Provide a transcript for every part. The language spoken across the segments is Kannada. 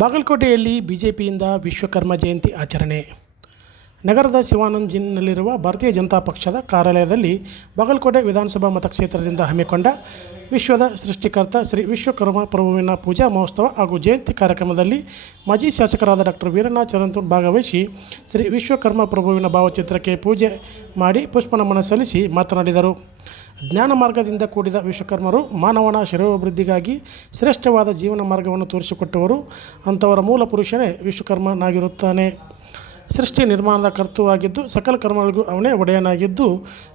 ಬಾಗಲಕೋಟೆಯಲ್ಲಿ ಬಿಜೆಪಿಯಿಂದ ವಿಶ್ವಕರ್ಮ ಜಯಂತಿ ಆಚರಣೆ. ನಗರದ ಶಿವಾನಂದ್ ಜಿನ್ನಲ್ಲಿರುವ ಭಾರತೀಯ ಜನತಾ ಪಕ್ಷದ ಕಾರ್ಯಾಲಯದಲ್ಲಿ ಬಾಗಲಕೋಟೆ ವಿಧಾನಸಭಾ ಮತಕ್ಷೇತ್ರದಿಂದ ಹಮ್ಮಿಕೊಂಡ ವಿಶ್ವದ ಸೃಷ್ಟಿಕರ್ತ ಶ್ರೀ ವಿಶ್ವಕರ್ಮ ಪ್ರಭುವಿನ ಪೂಜಾ ಮಹೋತ್ಸವ ಹಾಗೂ ಜಯಂತಿ ಕಾರ್ಯಕ್ರಮದಲ್ಲಿ ಮಾಜಿ ಶಾಸಕರಾದ ಡಾಕ್ಟರ್ ವೀರಣ್ಣ ಚರಂತೂರ್ ಭಾಗವಹಿಸಿ ಶ್ರೀ ವಿಶ್ವಕರ್ಮ ಪ್ರಭುವಿನ ಭಾವಚಿತ್ರಕ್ಕೆ ಪೂಜೆ ಮಾಡಿ ಪುಷ್ಪನಮನ ಸಲ್ಲಿಸಿ ಮಾತನಾಡಿದರು. ಜ್ಞಾನ ಮಾರ್ಗದಿಂದ ಕೂಡಿದ ವಿಶ್ವಕರ್ಮರು ಮಾನವನ ಶರೀರಾಭಿವೃದ್ಧಿಗಾಗಿ ಶ್ರೇಷ್ಠವಾದ ಜೀವನ ಮಾರ್ಗವನ್ನು ತೋರಿಸಿಕೊಟ್ಟವರು. ಅಂಥವರ ಮೂಲ ಪುರುಷನೇ ವಿಶ್ವಕರ್ಮನಾಗಿರುತ್ತಾನೆ. ಸೃಷ್ಟಿ ನಿರ್ಮಾಣದ ಕರ್ತುವಾಗಿದ್ದು ಸಕಲ ಕರ್ಮಗಳಿಗೂ ಅವನೇ ಒಡೆಯನಾಗಿದ್ದು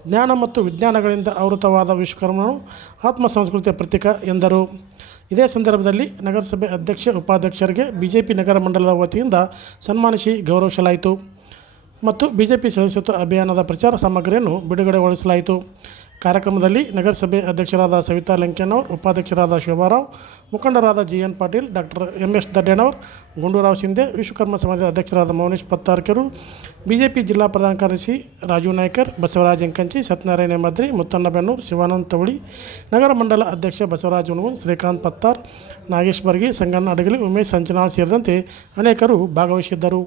ಜ್ಞಾನ ಮತ್ತು ವಿಜ್ಞಾನಗಳಿಂದ ಆವೃತವಾದ ವಿಶ್ವಕರ್ಮನು ಆತ್ಮ ಸಂಸ್ಕೃತಿಯ ಪ್ರತೀಕ ಎಂದರು. ಇದೇ ಸಂದರ್ಭದಲ್ಲಿ ನಗರಸಭೆ ಅಧ್ಯಕ್ಷ, ಉಪಾಧ್ಯಕ್ಷರಿಗೆ ಬಿಜೆಪಿ ನಗರ ಮಂಡಲದ ವತಿಯಿಂದ ಸನ್ಮಾನಿಸಿ ಗೌರವಿಸಲಾಯಿತು. ಮತ್ತು ಬಿಜೆಪಿ ಸದಸ್ಯತ್ವ ಅಭಿಯಾನದ ಪ್ರಚಾರ ಸಾಮಗ್ರಿಯನ್ನು ಬಿಡುಗಡೆಗೊಳಿಸಲಾಯಿತು. ಕಾರ್ಯಕ್ರಮದಲ್ಲಿ ನಗರಸಭೆ ಅಧ್ಯಕ್ಷರಾದ ಸವಿತಾ ಲೆಂಕೆನವರ್, ಉಪಾಧ್ಯಕ್ಷರಾದ ಶೋಭಾರಾವ್ ಮುಖಂಡರಾದ G N Patil, doctor M S Daddenavar, Gundurao Shinde Vishwakarma ಸಮಾಜದ ಅಧ್ಯಕ್ಷರಾದ ಮೌನೇಶ್ ಪತ್ತಾರ್ಕೆರು, ಬಿಜೆಪಿ ಜಿಲ್ಲಾ ಪ್ರಧಾನ ಕಾರ್ಯದರ್ಶಿ ರಾಜು ನಾಯ್ಕರ್, ಬಸವರಾಜ್ ಎಂಕಂಚಿ, ಸತ್ಯನಾರಾಯಣ ಮದ್ರಿ, ಮುತ್ತಣ್ಣ ಬೆನ್ನೂರು, ಶಿವಾನಂದ ತವಳಿ ನಗರ ಮಂಡಲ ಅಧ್ಯಕ್ಷ ಬಸವರಾಜ್ ಉಣಗುನ್ ಶ್ರೀಕಾಂತ್ ಪತ್ತಾರ್, ನಾಗೇಶ್ ಬರ್ಗಿ, ಸಂಗಣ್ಣ ಅಡಗಲಿ, ಉಮೇಶ್ ಸಂಚನಾಳ್ ಸೇರಿದಂತೆ ಅನೇಕರು ಭಾಗವಹಿಸಿದ್ದರು.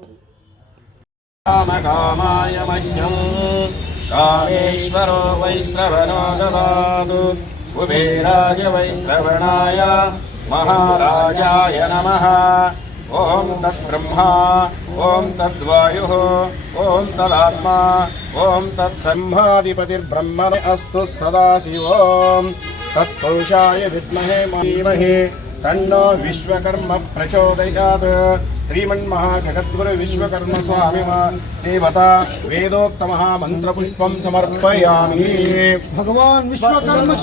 कामकामाय मह्यम्। कामेश्वरो वैश्रवणो ददातु। कुबेराय वैश्रवणाय महाराजाय नमः। ॐ तद्ब्रह्मा ॐ तद्वायुः, ॐ तदात्मा, ॐ तत्सम्भाधिपतिर्ब्रह्मणे अस्तु सदाशिवोम्। तत्पुरुषाय विद्महे धीमहि తన్నో విశ్వకర్మ ప్రచోదయాత్. శ్రీమన్మహాజగద్గురు విశ్వకర్మ స్వామి దేవత వేదోక్త మహామంత్రపుష్పం సమర్పయామి. భగవాన్ విశ్వకర్మ